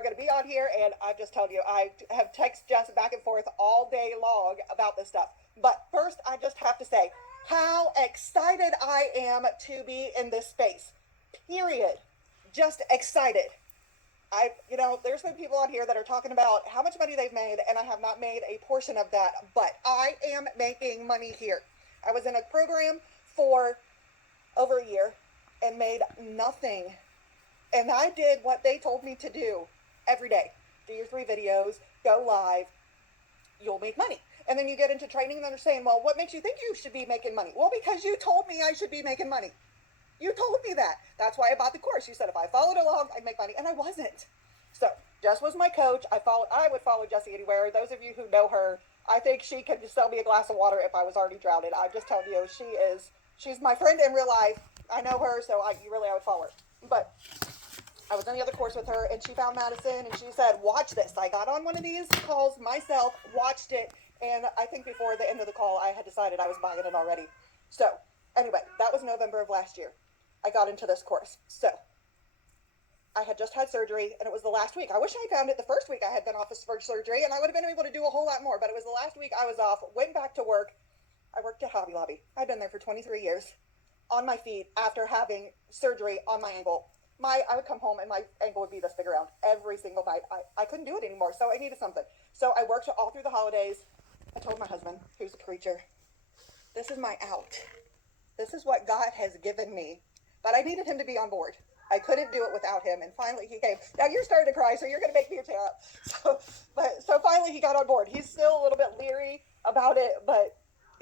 are going to be on here, and I'm just telling you, I have texted Jess back and forth all day long about this stuff. But first, I just have to say how excited I am to be in this space. Period. Just excited. There's been people on here that are talking about how much money they've made, and I have not made a portion of that, but I am making money here. I was in a program for over a year and made nothing. And I did what they told me to do every day. Do your 3 videos, go live, you'll make money. And then you get into training and they're saying, well, what makes you think you should be making money? Well, because you told me I should be making money. You told me that. That's why I bought the course. You said if I followed along, I'd make money, and I wasn't. So Jess was my coach. I would follow Jessie anywhere. Those of you who know her, I think she could just sell me a glass of water if I was already drowning. I'm just telling you, she's my friend in real life. I know her, so I would follow her. But I was on the other course with her, and she found Madison, and she said, watch this. I got on one of these calls myself, watched it, and I think before the end of the call, I had decided I was buying it already. So anyway, that was November of last year. I got into this course. So I had just had surgery, and it was the last week. I wish I found it the first week I had been off for surgery, and I would have been able to do a whole lot more, but it was the last week I was off, went back to work. I worked at Hobby Lobby. I'd been there for 23 years on my feet after having surgery on my ankle. I would come home and my ankle would be this big around every single night. I couldn't do it anymore, so I needed something. So I worked all through the holidays. I told my husband, who's a preacher, this is my out. This is what God has given me. But I needed him to be on board. I couldn't do it without him, and finally he came. Now you're starting to cry, so you're going to make me tear up. So finally he got on board. He's still a little bit leery about it, but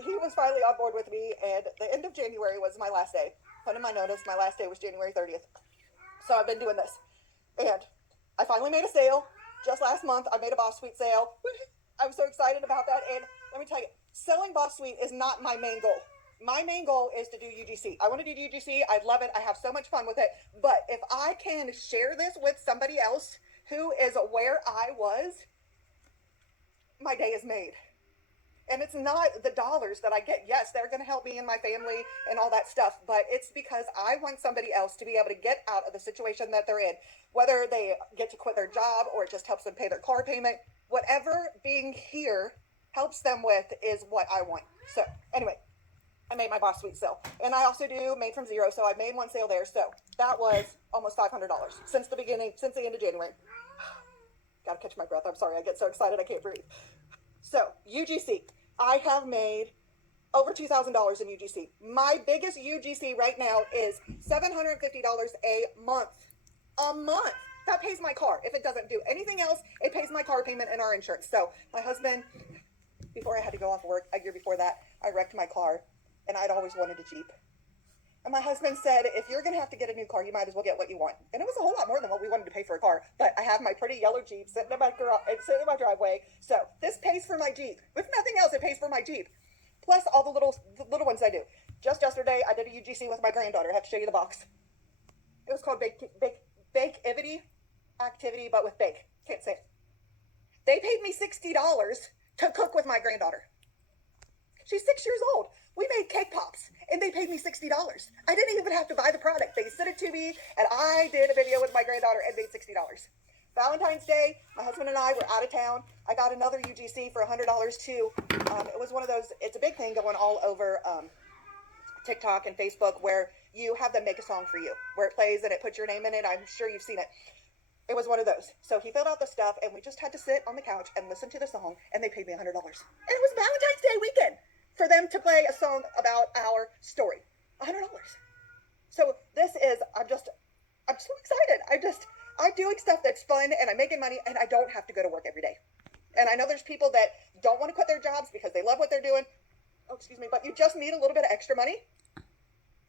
he was finally on board with me, and the end of January was my last day. Put in my notice, my last day was January 30th. So I've been doing this. And I finally made a sale. Just last month, I made a Boss Suite sale. I was so excited about that, and let me tell you, selling Boss Suite is not my main goal. My main goal is to do UGC. I want to do UGC. I love it. I have so much fun with it. But if I can share this with somebody else who is where I was, my day is made. And it's not the dollars that I get. Yes, they're going to help me and my family and all that stuff. But it's because I want somebody else to be able to get out of the situation that they're in. Whether they get to quit their job or it just helps them pay their car payment. Whatever being here helps them with is what I want. So anyway, I made my Boss Suite sale. And I also do Made from Zero. So I made one sale there. So that was almost $500 since the end of January. Gotta catch my breath. I'm sorry. I get so excited I can't breathe. So UGC. I have made over $2,000 in UGC. My biggest UGC right now is $750 a month. A month. That pays my car. If it doesn't do anything else, it pays my car payment and our insurance. So my husband, before I had to go off work, a year before that, I wrecked my car, and I'd always wanted a Jeep. And my husband said, if you're going to have to get a new car, you might as well get what you want. And it was a whole lot more than what we wanted to pay for a car. But I have my pretty yellow Jeep sitting in my driveway. So this pays for my Jeep. If nothing else, it pays for my Jeep. Plus all the little ones I do. Just yesterday, I did a UGC with my granddaughter. I have to show you the box. It was called Bake-ivity Activity, but with bake. Can't say it. They paid me $60 to cook with my granddaughter. She's 6 years old. We made cake pops, and they paid me $60. I didn't even have to buy the product. They sent it to me, and I did a video with my granddaughter and made $60. Valentine's Day, my husband and I were out of town. I got another UGC for $100 too. It was one of those, it's a big thing going all over TikTok and Facebook where you have them make a song for you, where it plays and it puts your name in it. I'm sure you've seen it. It was one of those. So he filled out the stuff, and we just had to sit on the couch and listen to the song, and they paid me $100. And it was Valentine's Day weekend for them to play a song about our story. $100. So this is, I'm so excited. I'm doing stuff that's fun, and I'm making money, and I don't have to go to work every day. And I know there's people that don't want to quit their jobs because they love what they're doing. Oh, excuse me, but you just need a little bit of extra money.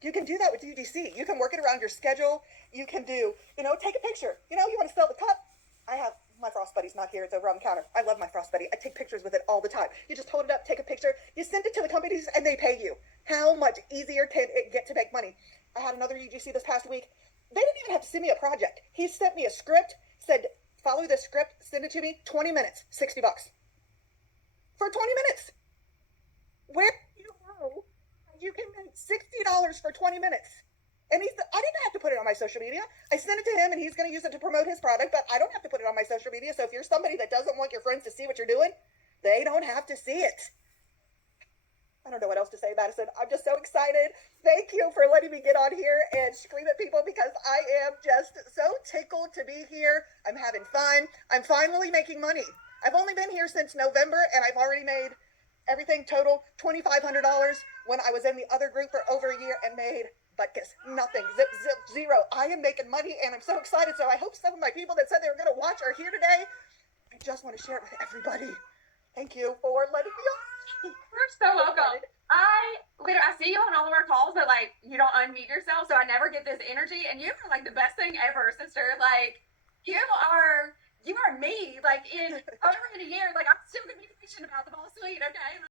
You can do that with UGC. You can work it around your schedule. You can do, take a picture. You want to sell the cup? I have, my Frost Buddy's not here. It's over on the counter. I love my Frost Buddy. I take pictures with it all the time. You just hold it up, take a picture. You send it to the companies, and they pay you. How much easier can it get to make money? I had another UGC this past week. They didn't even have to send me a project. He sent me a script, said, follow this script, send it to me, 20 minutes, $60. For 20 minutes. Where do you know you can make $60 for 20 minutes? And I didn't have to put it on my social media. I sent it to him and he's going to use it to promote his product, but I don't have to put it on my social media. So if you're somebody that doesn't want your friends to see what you're doing, they don't have to see it. I don't know what else to say, Madison. I'm just so excited. Thank you for letting me get on here and scream at people because I am just so tickled to be here. I'm having fun. I'm finally making money. I've only been here since November and I've already made everything total $2,500 when I was in the other group for over a year and made butkus, nothing, zip, zero. I am making money and I'm so excited. So I hope some of my people that said they were going to watch are here today. I just want to share it with everybody. Thank you for letting me on. You're so welcome. I see you on all of our calls, but like you don't unmute yourself, so I never get this energy. And you are like the best thing ever, sister. Like you are me. Like in over in a year, like I'm still gonna be patient about the ball suite, okay?